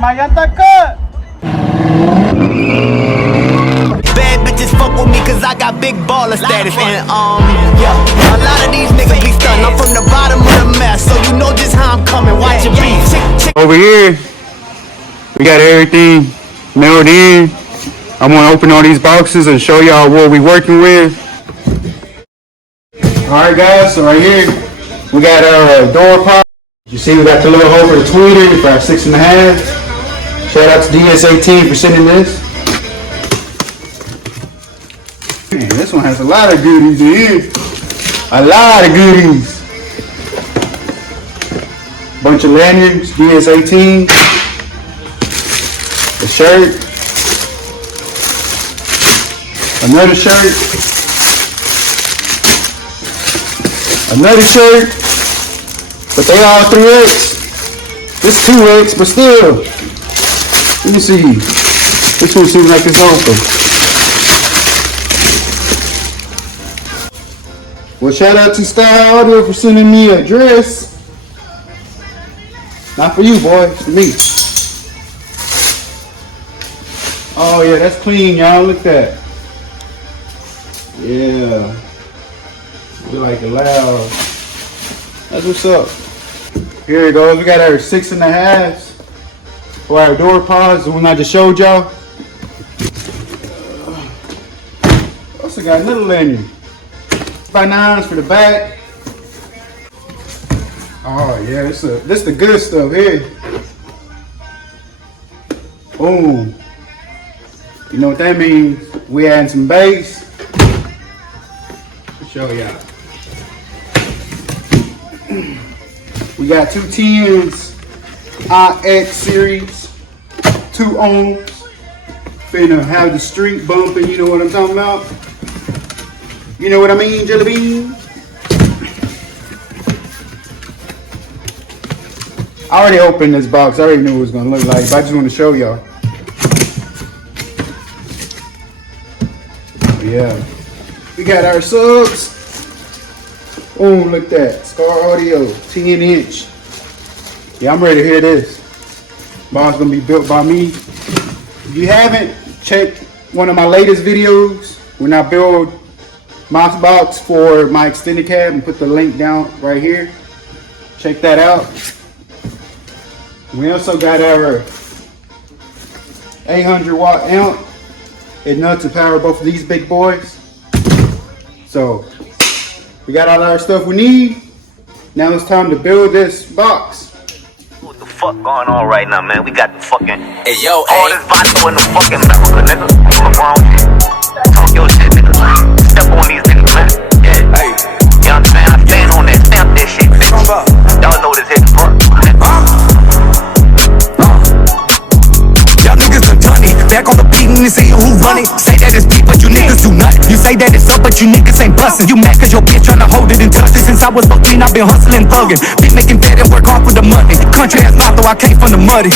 my llanta cut. Bad bitches fuck with me cause I got big baller status. And yeah, a lot of these niggas be stunning. I'm from the bottom of the mess, so you know just how I'm coming. Watch it be. Over here, we got everything mailed in. I'm gonna open all these boxes and show y'all what we working with. Alright guys, so right here, we got our door pop. You see we got the little hole for the tweeter for our 6.5. Shout out to DS18 for sending this. Man, this one has a lot of goodies in here. A lot of goodies. Bunch of lanyards, DS18. A shirt. Another shirt. Another shirt. But they all 3X. This 2X, but still. Let me see. This one seems like it's open. Well, shout out to Skar Audio for sending me a dress. Not for you, boy. It's for me. Oh, yeah, that's clean, y'all. Look at that. Yeah. We like it loud. That's what's up. Here it goes. We got our 6.5s for our door pods, the one I just showed y'all. Also got another lanyard. By 9s for the back. Oh yeah, this the good stuff here. Boom. You know what that means? We adding some bass. I'll show y'all. We got 2 10s, IX series, 2 ohms. Finna have the street bumping, you know what I'm talking about? You know what I mean, Jelly Bean? I already opened this box. I already knew what it was gonna look like, but I just want to show y'all. Yeah. We got our subs. Oh, look at that. Skar Audio, 10-inch. Yeah, I'm ready to hear this. Box gonna be built by me. If you haven't, check one of my latest videos when I build my box for my extended cab and put the link down right here. Check that out. We also got our 800 watt amp. Enough to power both of these big boys. So we got all our stuff we need. Now it's time to build this box. What the fuck going on right now, man? We got the fucking all this vodka in the fucking America, nigga. Fuck wrong with you? Talk your shit, nigga. Step on these niggas, man. Yeah. Hey. You understand? I stand on that, stamp that shit, bitch. Y'all know this hit front. Y'all niggas are Johnny. Back on the beat and they say who running. Say that it's deep, but you niggas do nothing. You say that it's up, but you niggas ain't bustin'. You mad cause your bitch tryna hold it and touch it. Since I was 14, I've been hustling, thuggin'. Been making fat and work hard for the money. Country ass mouth, though I came from the muddy.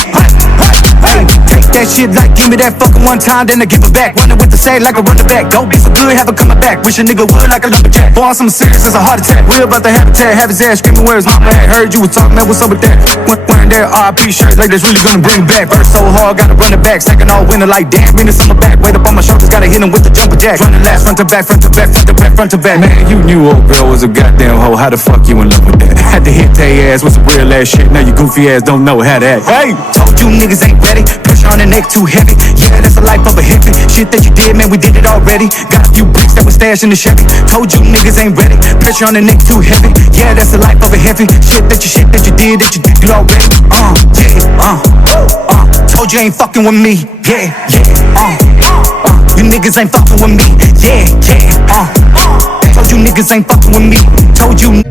Hey, take that shit like give me that fucking one time, then I give it back. Running with the sag like a running back. Don't be so good, have it coming back. Wish a nigga would like a lumberjack. Boy, I'm serious as a heart attack. Real about the habitat, have his ass screaming where his mama at. Heard you was talking, man, what's up with that? Wearing that RP shirts like that's really gonna bring it back. Verse so hard, gotta run it back. Second all winter like damn, Venus on my back. Weight up on my shoulders, gotta hit him with the jumper jack. Running last, front to back, front to back, front to back, front to back. Man, you knew old girl was a goddamn hoe. How the fuck you in love with that? Had to hit their ass with some real ass shit. Now you goofy ass don't know how to act. Hey, told you niggas ain't ready. Pressure on the neck too heavy. Yeah, that's the life of a hippie. Shit that you did, man, we did it already. Got a few bricks that was stashed in the Chevy. Told you niggas ain't ready. Pressure on the neck too heavy. Yeah, that's the life of a hippie. Shit that you did already. Told you ain't fucking with me. Yeah, you niggas ain't fucking with me. Yeah, told you niggas ain't fucking with me. Told you.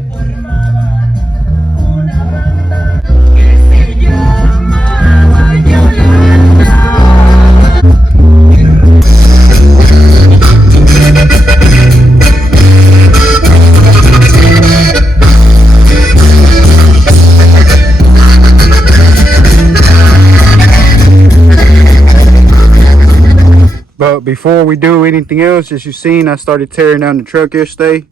But before we do anything else, as you've seen, I started tearing down the truck yesterday.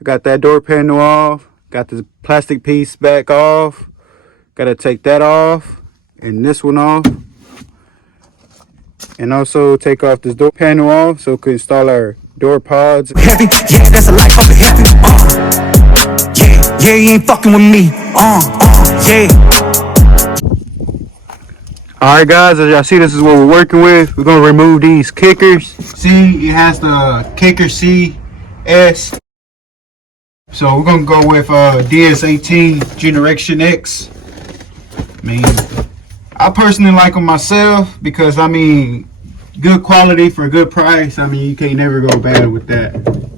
I got that door panel off, got the plastic piece back off, gotta take that off, and this one off. And also take off this door panel off so we can install our door pods. Heavy, yeah, that's a life up in heaven. Yeah, you ain't fucking with me. Yeah. Alright guys, as y'all see, this is what we're working with. We're gonna remove these kickers. See, it has the kicker CS. So we're gonna go with DS18 Generation X. I mean, I personally like them myself because, I mean, good quality for a good price. I mean, you can't never go bad with that.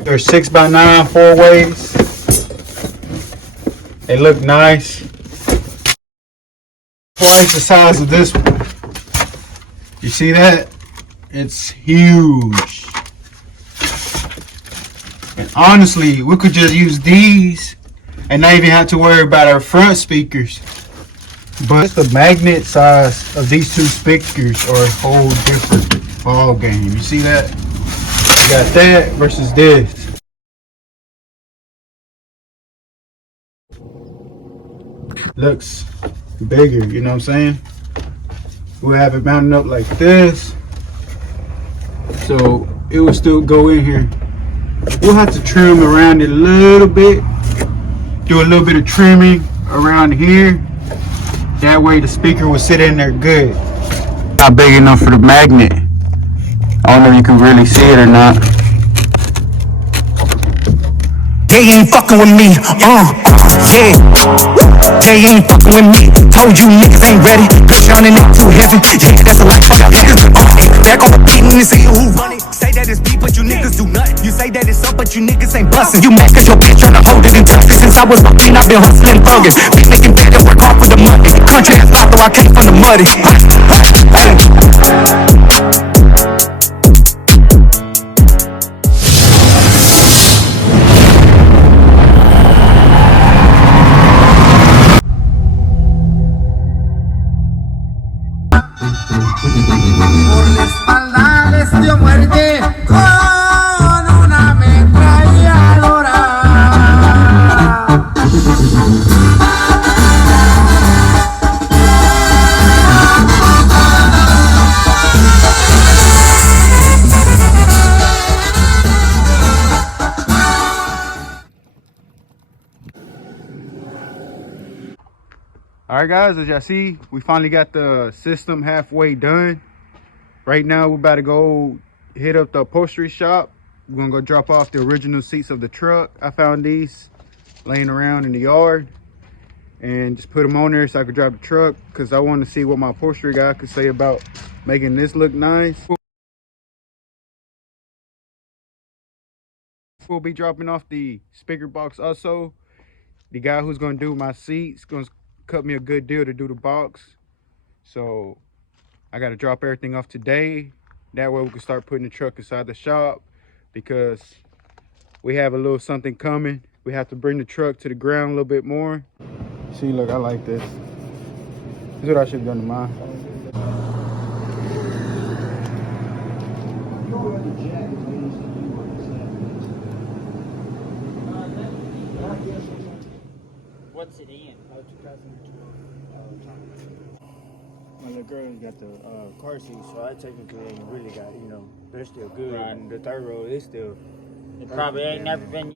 They're 6x9 4 ways. They look nice. Twice the size of this one. You see that? It's huge. And honestly, we could just use these and not even have to worry about our front speakers. But the magnet size of these two speakers are a whole different ball game. You see that? You got that versus this. Looks bigger, you know what I'm saying? We'll have it mounted up like this. So it will still go in here. We'll have to trim around it a little bit. Do a little bit of trimming around here. That way the speaker will sit in there good. Not big enough for the magnet. I don't know if you can really see it or not. Yeah, you ain't fucking with me. Yeah. Yeah, you ain't fucking with me. Told you niggas ain't ready. Pressure on the neck too heavy. Yeah, that's a life for y'all niggas. Back on the beat and see who run it. Say that it's beat, but you niggas do nothing. You say that it's up, but you niggas ain't bustin'. You mad cause your bitch tryna hold it in traffic. Since I was 14, I've been hustling thuggin'. Been making bed and work hard for the money. Country ass thought though I came from the muddy. Por la espalda les dio muerte con una ametralladora. Alright guys, as y'all see, we finally got the system halfway done. Right now we're about to go hit up the upholstery shop. We're gonna go drop off the original seats of the truck. I found these laying around in the yard and just put them on there so I could drive the truck because I want to see what my upholstery guy could say about making this look nice. We'll be dropping off the speaker box also. The guy who's gonna do my seats gonna cut me a good deal to do the box. So I gotta drop everything off today. That way we can start putting the truck inside the shop because we have a little something coming. We have to bring the truck to the ground a little bit more. See, look, I like this. This is what I should have done to mine. What's it in? My little girl got the car seat, so I technically ain't really got, you know, they're still good. Right. And the third row is still. It probably ain't never been